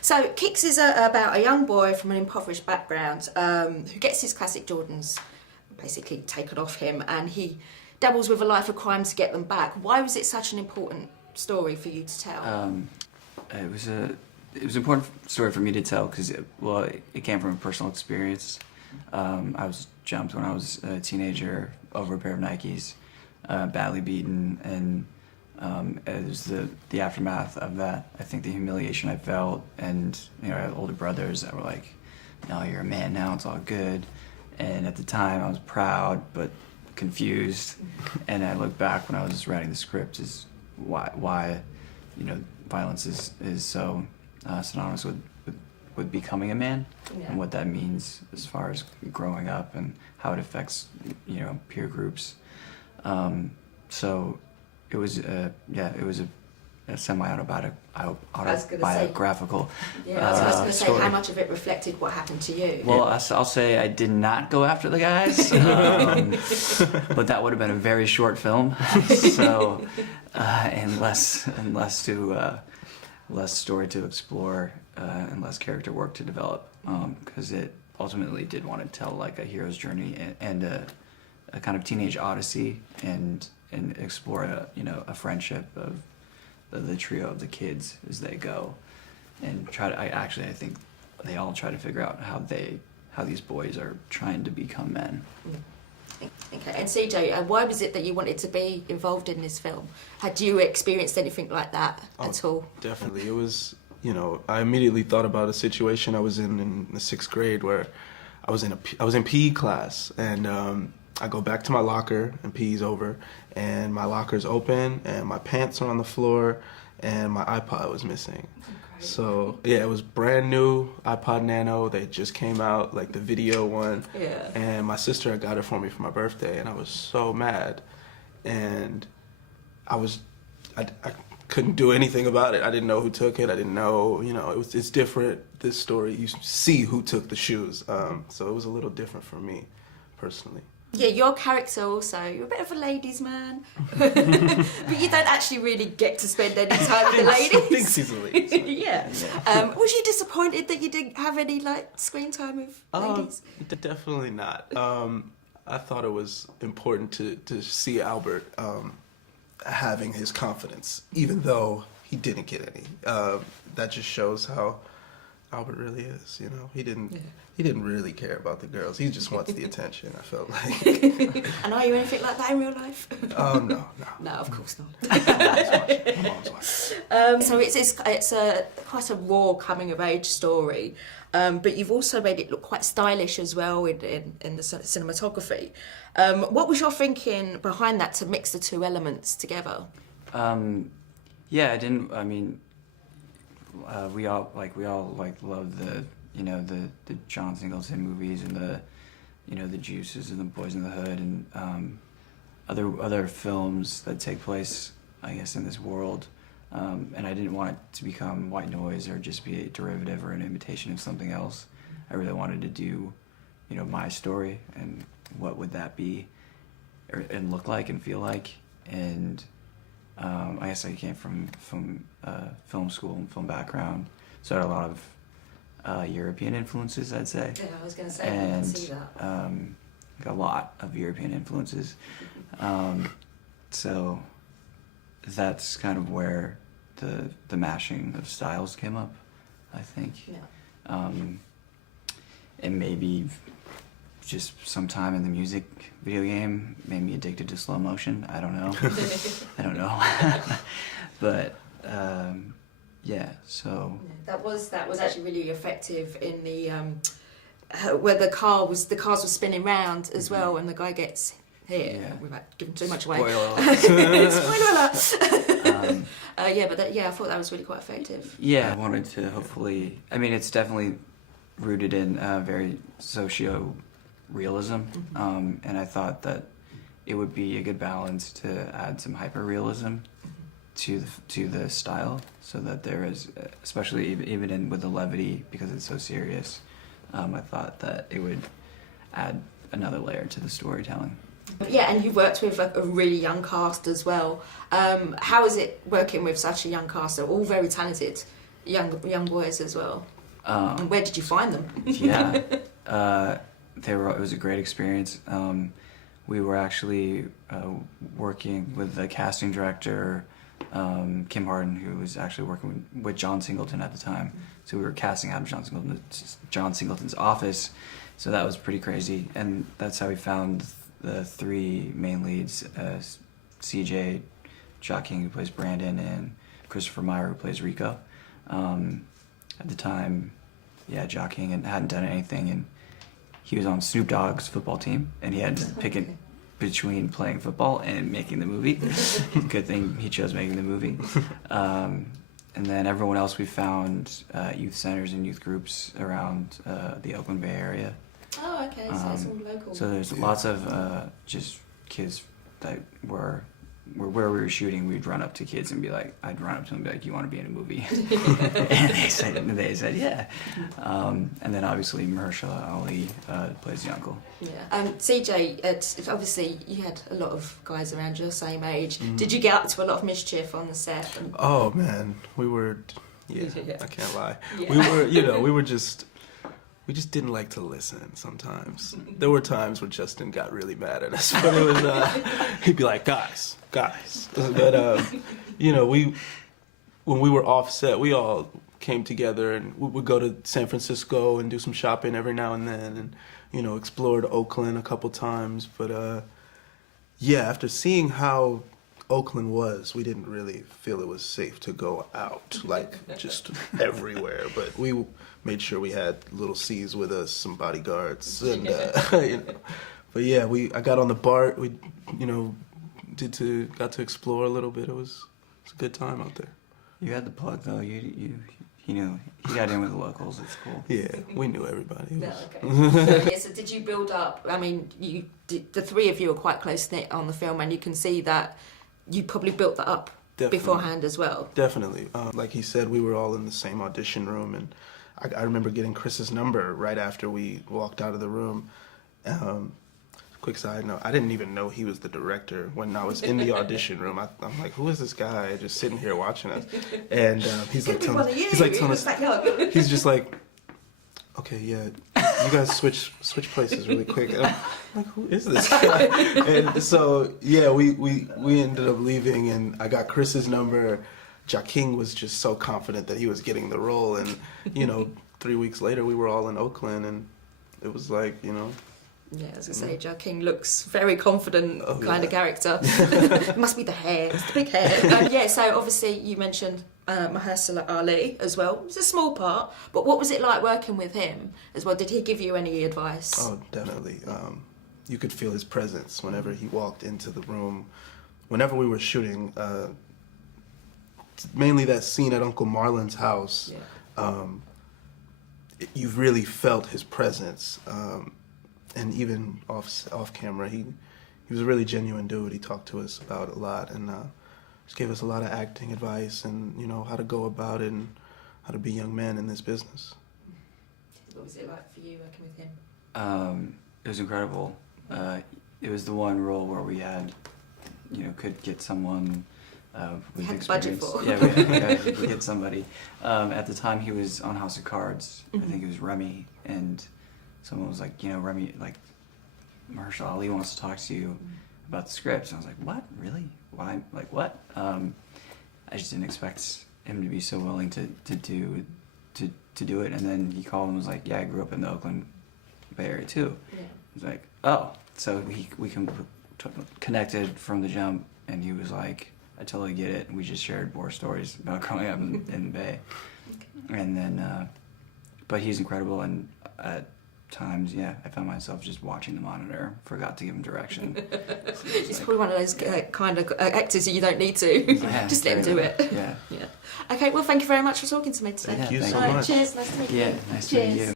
So Kicks is about a young boy from an impoverished background who gets his classic Jordans basically taken off him, and he dabbles with a life of crime to get them back. Why was it such an important story for you to tell? It was an important story for me to tell because it came from a personal experience. I was jumped when I was a teenager over a pair of Nikes, badly beaten, and it was the aftermath of that. I think the humiliation I felt, and I had older brothers that were like, "No, you're a man now. It's all good." And at the time, I was proud but confused. And I look back when I was writing the script is why violence is so synonymous with becoming a man, and what that means as far as growing up and how it affects peer groups. So it was a semi-autobiographical I was going to say how much of it reflected what happened to you. Well, I'll say I did not go after the guys, but that would have been a very short film, so and less story to explore and less character work to develop, because it ultimately did want to tell like a hero's journey and a kind of teenage odyssey and explore a friendship of the trio of the kids as they go and try to. I think they all try to figure out how these boys are trying to become men. Okay, and CJ, why was it that you wanted to be involved in this film? Had you experienced anything like that at all? Definitely. It was, I immediately thought about a situation I was in the 6th grade where I was in PE class, and I go back to my locker and PE's over, and my locker's open and my pants are on the floor and my iPod was missing. So yeah, it was brand new iPod Nano. They just came out, like the video one. Yeah. And my sister had got it for me for my birthday, and I was so mad. And I couldn't do anything about it. I didn't know who took it. I didn't know, it's different. This story, you see who took the shoes. So it was a little different for me, personally. Yeah, your character also, you're a bit of a ladies' man. But you don't actually really get to spend any time with the ladies. I think she's a ladies' man. Yeah. Was you disappointed that you didn't have any screen time with ladies? Definitely not. I thought it was important to see Albert having his confidence, even though he didn't get any. That just shows how Albert really is, He didn't really care about the girls. He just wants the attention, I felt like. And are you anything like that in real life? No. No, of course not. I'm always watching. So it's quite a raw coming of age story, but you've also made it look quite stylish as well in the cinematography. What was your thinking behind that to mix the two elements together? We all love the John Singleton movies and the the Juices and the Boys in the Hood and other films that take place, I guess, in this world. And I didn't want it to become white noise or just be a derivative or an imitation of something else. I really wanted to do my story and what would that be and look like and feel like. And I guess I came from film school and film background, so I had a lot of European influences, I'd say. Yeah, I was going to say, and, I can see that. A lot of European influences. So that's kind of where the mashing of styles came up, I think. Yeah. And maybe just sometime in the music video game made me addicted to slow motion. I don't know. I don't know. But so that was actually really effective in the where the cars were spinning round as well, and the guy gets hit. Yeah. Without giving too much away. Spoiler alert. Spoiler alert. I thought that was really quite effective. Yeah, I wanted to hopefully. I mean, it's definitely rooted in very socio-realism, and I thought that it would be a good balance to add some hyper-realism to the style, so that there is, especially even with the levity, because it's so serious. I thought that it would add another layer to the storytelling. Yeah, and you've worked with a really young cast as well. How is it working with such a young cast? They're all very talented young boys as well. Um, And where did you find them? yeah, it was a great experience. We were actually working with the casting director, Kim Harden, who was actually working with John Singleton at the time. So we were casting out of John Singleton's office. So that was pretty crazy, and that's how we found the three main leads: CJ, Joaquin, who plays Brandon, and Christopher Meyer, who plays Rico. At the time, yeah, Joaquin hadn't done anything, and he was on Snoop Dogg's football team, and he had to pick it between playing football and making the movie. Good thing he chose making the movie. And then everyone else we found youth centers and youth groups around the Oakland Bay area. Oh, okay, so it's all local. So there's lots of just kids that were where we were shooting. We'd run up to kids and be like, I'd run up to them and be like, "You want to be in a movie?" And they said yeah. And then obviously Mahershala Ali plays the uncle. Yeah. CJ, it's obviously you had a lot of guys around your same age. Mm. Did you get up to a lot of mischief on the set? Oh man, we were, yeah, Yeah. I can't lie. Yeah. We just didn't like to listen sometimes. There were times where Justin got really mad at us, but it was, he'd be like, guys. But, when we were off set, we all came together and we would go to San Francisco and do some shopping every now and then and, explored Oakland a couple times. But, after seeing how Oakland was, we didn't really feel it was safe to go out, like just everywhere. But we made sure we had little C's with us, some bodyguards, and But yeah, I got on the BART. We, got to explore a little bit. It was a good time out there. You had the plug though. You got in with the locals. It's cool. Yeah, we knew everybody. No, okay. So did you build up? I mean, the three of you are quite close knit on the film, and you can see that you probably built that up beforehand as well. Definitely. Like he said, we were all in the same audition room, and I remember getting Chris's number right after we walked out of the room. Quick side note, I didn't even know he was the director when I was in the audition room. I'm like, who is this guy just sitting here watching us? And he's telling us, he's just like, okay, yeah, you guys switch places really quick. And I'm like, who is this guy? And so, yeah, we ended up leaving, and I got Chris's number. Joaquin was just so confident that he was getting the role, and 3 weeks later we were all in Oakland, and it was like, Yeah, as I say, Joaquin looks very confident kind of character. It must be the hair, it's the big hair. So obviously you mentioned Mahershala Ali as well. It's a small part, but what was it like working with him as well? Did he give you any advice? Oh, definitely. You could feel his presence whenever he walked into the room. Whenever we were shooting, mainly that scene at Uncle Marlon's house, you really felt his presence. And even off camera, he was a really genuine dude. He talked to us about a lot, and just gave us a lot of acting advice and how to go about it and how to be young men in this business. What was it like for you working with him? It was incredible. It was the one role where we had, could get someone with experience. Budget for. Yeah, we get somebody. At the time, he was on House of Cards. Mm-hmm. I think it was Remy, and someone was like, Remy, like, Mahershala Ali wants to talk to you about the script. And I was like, what? Really? Why? Like, what? I just didn't expect him to be so willing to do it. And then he called and was like, yeah, I grew up in the Oakland Bay Area too. Yeah. I was like, oh. So we connected from the jump, and he was like, I totally get it. And we just shared war stories about growing up in the Bay. Okay. And then, but he's incredible, and at times, I found myself just watching the monitor, forgot to give him direction. He's probably one of those kind of actors you don't need to. Just let him do it. Yeah. Okay, well, thank you very much for talking to me today. Thank you so All right, much. cheers, nice to meet you. Yeah, nice to meet you.